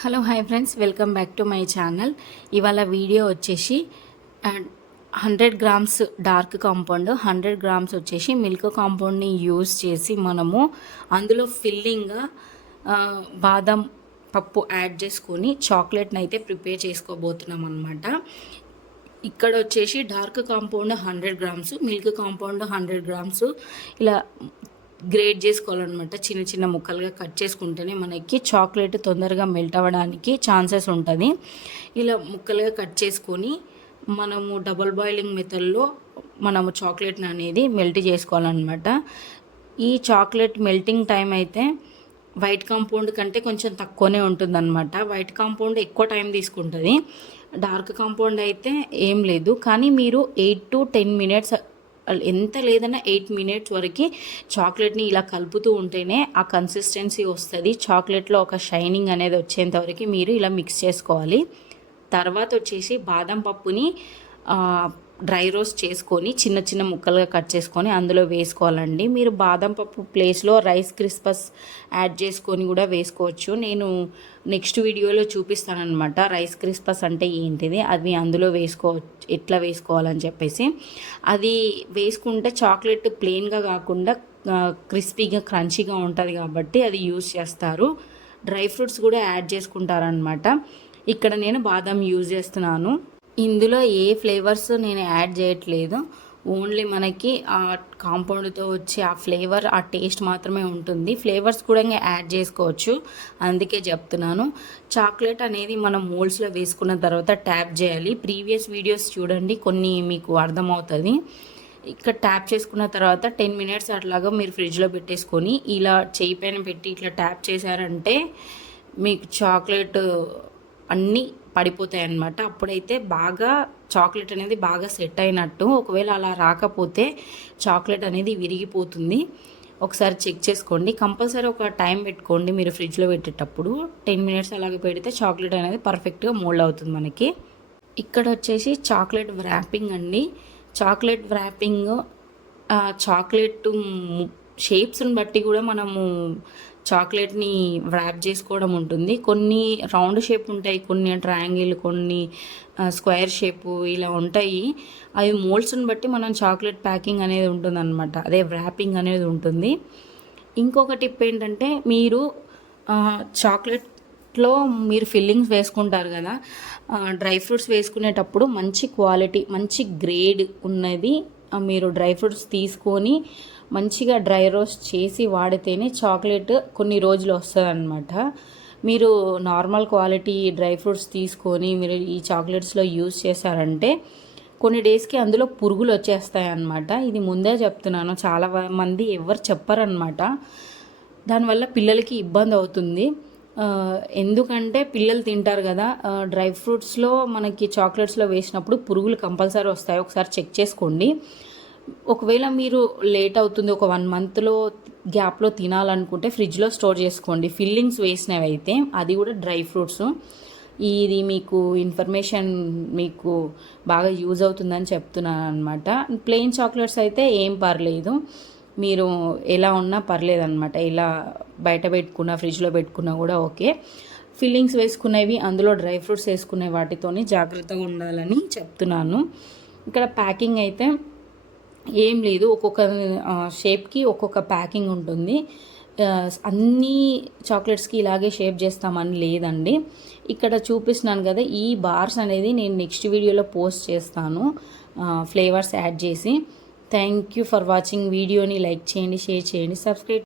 Hello hi friends, welcome back to my channel. ఇవాళ video వచ్చేసి 100 grams dark compound, 100 grams వచ్చేసి milk కాంపౌండ్ని use చేసి మనము అందులో ఫిల్లింగ్ బాదం పప్పు యాడ్ చేసుకొని చాక్లెట్ని అయితే ప్రిపేర్ చేసుకోబోతున్నాం అనమాట. ఇక్కడ వచ్చేసి dark compound 100 grams, milk compound 100 grams ఇలా గ్రేట్ చేసుకోవాలన్నమాట. చిన్న చిన్న ముక్కలుగా కట్ చేసుకుంటేనే మనకి చాక్లెట్ తొందరగా మెల్ట్ అవ్వడానికి ఛాన్సెస్ ఉంటుంది. ఇలా ముక్కలుగా కట్ చేసుకొని మనము డబుల్ బాయిలింగ్ మెథడ్లో మనము చాక్లెట్ని అనేది మెల్ట్ చేసుకోవాలన్నమాట. ఈ చాక్లెట్ మెల్టింగ్ టైం అయితే వైట్ కాంపౌండ్ కంటే కొంచెం తక్కువనే ఉంటుందన్నమాట. వైట్ కాంపౌండ్ ఎక్కువ టైం తీసుకుంటుంది, డార్క్ కాంపౌండ్ అయితే ఏం లేదు. కానీ మీరు 8 to 10 మినిట్స్, ఎంత లేదన్నా 8 మినిట్స్ వరకు చాక్లెట్ని ఇలా కలుపుతూ ఉంటేనే ఆ కన్సిస్టెన్సీ వస్తుంది. చాక్లెట్లో ఒక షైనింగ్ అనేది వచ్చేంత వరకు మీరు ఇలా మిక్స్ చేసుకోవాలి. తర్వాత వచ్చేసి బాదం పప్పుని డ్రై రోస్ట్ చేసుకొని చిన్న చిన్న ముక్కలుగా కట్ చేసుకొని అందులో వేసుకోవాలండి. మీరు బాదం పప్పు ప్లేస్లో రైస్ క్రిస్పస్ యాడ్ చేసుకొని కూడా వేసుకోవచ్చు. నేను నెక్స్ట్ వీడియోలో చూపిస్తానన్నమాట రైస్ క్రిస్పస్ అంటే ఏంటిది, అది అందులో ఎట్లా వేసుకోవాలని చెప్పేసి. అది వేసుకుంటే చాక్లెట్ ప్లెయిన్గా కాకుండా క్రిస్పీగా క్రంచీగా ఉంటుంది కాబట్టి అది యూజ్ చేస్తారు. డ్రై ఫ్రూట్స్ కూడా యాడ్ చేసుకుంటారనమాట. ఇక్కడ నేను బాదం యూజ్ చేస్తున్నాను. ఇందులో ఏ ఫ్లేవర్స్ నేను యాడ్ చేయట్లేదు, ఓన్లీ మనకి ఆ కాంపౌండ్తో వచ్చే ఆ ఫ్లేవర్, ఆ టేస్ట్ మాత్రమే ఉంటుంది. ఫ్లేవర్స్ కూడా ఇంకా యాడ్ చేసుకోవచ్చు, అందుకే చెప్తున్నాను. చాక్లెట్ అనేది మనం మోల్డ్స్లో వేసుకున్న తర్వాత ట్యాప్ చేయాలి. ప్రీవియస్ వీడియోస్ చూడండి, కొన్ని మీకు అర్థమవుతుంది. ఇక్కడ ట్యాప్ చేసుకున్న తర్వాత 10 మినిట్స్ అట్లాగా మీరు ఫ్రిడ్జ్లో పెట్టేసుకొని ఇలా చేయి పైన పెట్టి ఇట్లా ట్యాప్ చేశారంటే మీకు చాక్లెట్ అన్నీ పడిపోతాయి అన్నమాట. అప్పుడైతే బాగా చాక్లెట్ అనేది బాగా సెట్ అయినట్టు. ఒకవేళ అలా రాకపోతే చాక్లెట్ అనేది విరిగిపోతుంది. ఒకసారి చెక్ చేసుకోండి. కంపల్సరీ ఒక టైం పెట్టుకోండి మీరు ఫ్రిడ్జ్లో పెట్టేటప్పుడు. 10 మినిట్స్ అలాగే పెడితే చాక్లెట్ అనేది పర్ఫెక్ట్గా మోల్డ్ అవుతుంది మనకి. ఇక్కడ వచ్చేసి చాక్లెట్ వ్రాపింగ్ అండి. చాక్లెట్ వ్రాపింగ్ చాక్లెట్ షేప్స్ని బట్టి కూడా మనము చాక్లెట్ని వ్రాప్ చేసుకోవడం ఉంటుంది. కొన్ని రౌండ్ షేప్ ఉంటాయి, కొన్ని ట్రయాంగిల్, కొన్ని స్క్వేర్ షేపు ఇలా ఉంటాయి. అవి మోల్డ్స్ని బట్టి మనం చాక్లెట్ ప్యాకింగ్ అనేది ఉంటుంది అనమాట, అదే వ్రాపింగ్ అనేది ఉంటుంది. ఇంకొక టిప్ ఏంటంటే, మీరు చాక్లెట్లో మీరు ఫిల్లింగ్స్ వేసుకుంటారు కదా, డ్రై ఫ్రూట్స్ వేసుకునేటప్పుడు మంచి క్వాలిటీ, మంచి గ్రేడ్ ఉన్నది మీరు డ్రై ఫ్రూట్స్ తీసుకొని మంచిగా డ్రై రోస్ట్ చేసి వాడితేనే చాక్లెట్ కొన్ని రోజులు వస్తుంది అనమాట. మీరు నార్మల్ క్వాలిటీ డ్రై ఫ్రూట్స్ తీసుకొని మీరు ఈ చాక్లెట్స్లో యూజ్ చేశారంటే కొన్ని డేస్కి అందులో పురుగులు వచ్చేస్తాయి అన్నమాట. ఇది ముందే చెప్తున్నాను, చాలా మంది ఎవరు చెప్పారనమాట. దానివల్ల పిల్లలకి ఇబ్బంది అవుతుంది. ఎందుకంటే పిల్లలు తింటారు కదా, డ్రై ఫ్రూట్స్లో మనకి చాక్లెట్స్లో వేసినప్పుడు పురుగులు కంపల్సరీ వస్తాయి. ఒకసారి చెక్ చేసుకోండి. ఒకవేళ మీరు లేట్ అవుతుంది, ఒక 1 మంత్లో గ్యాప్లో తినాలనుకుంటే ఫ్రిడ్జ్లో స్టోర్ చేసుకోండి. ఫిల్లింగ్స్ వేసినవి అయితే, అది కూడా డ్రై ఫ్రూట్స్. ఇది మీకు ఇన్ఫర్మేషన్ మీకు బాగా యూజ్ అవుతుందని చెప్తున్నాను అనమాట. ప్లెయిన్ చాక్లెట్స్ అయితే ఏం పర్లేదు, మీరు ఎలా ఉన్నా పర్లేదు అనమాట. ఇలా బయట పెట్టుకున్నా ఫ్రిడ్జ్లో పెట్టుకున్నా కూడా ఓకే. ఫిల్లింగ్స్ వేసుకునేవి, అందులో డ్రై ఫ్రూట్స్ వేసుకునే వాటితోని జాగ్రత్తగా ఉండాలని చెప్తున్నాను. ఇక్కడ ప్యాకింగ్ అయితే ఏం లేదు, ఒక్కొక్క షేప్కి ఒక్కొక్క ప్యాకింగ్ ఉంటుంది. అన్నీ చాక్లెట్స్కి ఇలాగే షేప్ చేస్తామని లేదండి. ఇక్కడ చూపిస్తున్నాను కదా, ఈ బార్స్ అనేది నేను నెక్స్ట్ వీడియోలో పోస్ట్ చేస్తాను ఫ్లేవర్స్ యాడ్ చేసి. Thank you for watching. వీడియోని లైక్ చేయండి, షేర్ చేయండి, సబ్స్క్రైబ్